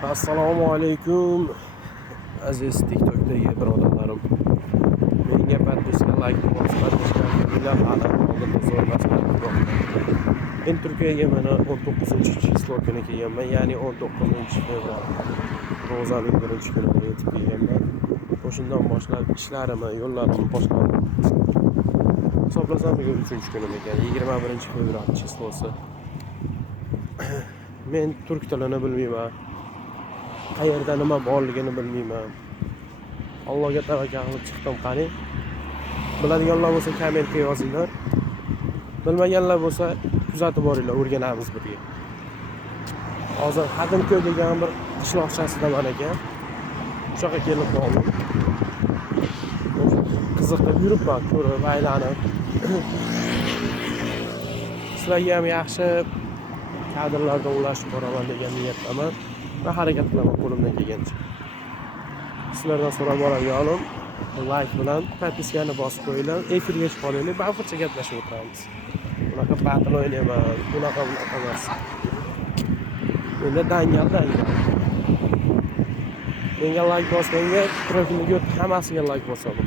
Assalomu alaykum aziz TikTok'dagi birodarlarim. Menga podpiska, like bosishga hali oldinda zo'r mas'uliyat bor. Men Turkiyaga mana 19-chislo kuni kelganman, ya'ni 19-fevral. Ro'zaning 1-kunida yetib kelganman. O'shundan boshlab ishlarimni, yo'llarimni boshladim. Hisoblasam bugun 3-kunim ekan, 21-fevral chislosi. Men turk tilini bilmayman. Qayerda nima borligini bilmayman. Allohga tavakkal qilib chiqdim qani. Biladiganlar bo'lsa kommentga yozinglar. Bilmaganlar bo'lsa kuzatib boringlar, o'rganamiz birga. Hozir Qadimko'y degan bir qishloqchasidaman ekan. O'sha yerga kelib qoldim. Qiziqib yuribman, ko'rib, aylanib. Sizlarga ham yaxshi kadrlarda ulashib boraman degan niyatdaman. Va harakat qilaman qo'limdan kelgancha. Sizlardan so'rab oladiganim like bilan podpiskani bosib qo'yinglar, efirga chiqib olinglar, ba'zida gaplashib o'tiramiz. Bunaqa battle o'ynayman, bunaqa emas. Menda dangal. Menga like bosganga, profilga hammasiga like bosaman.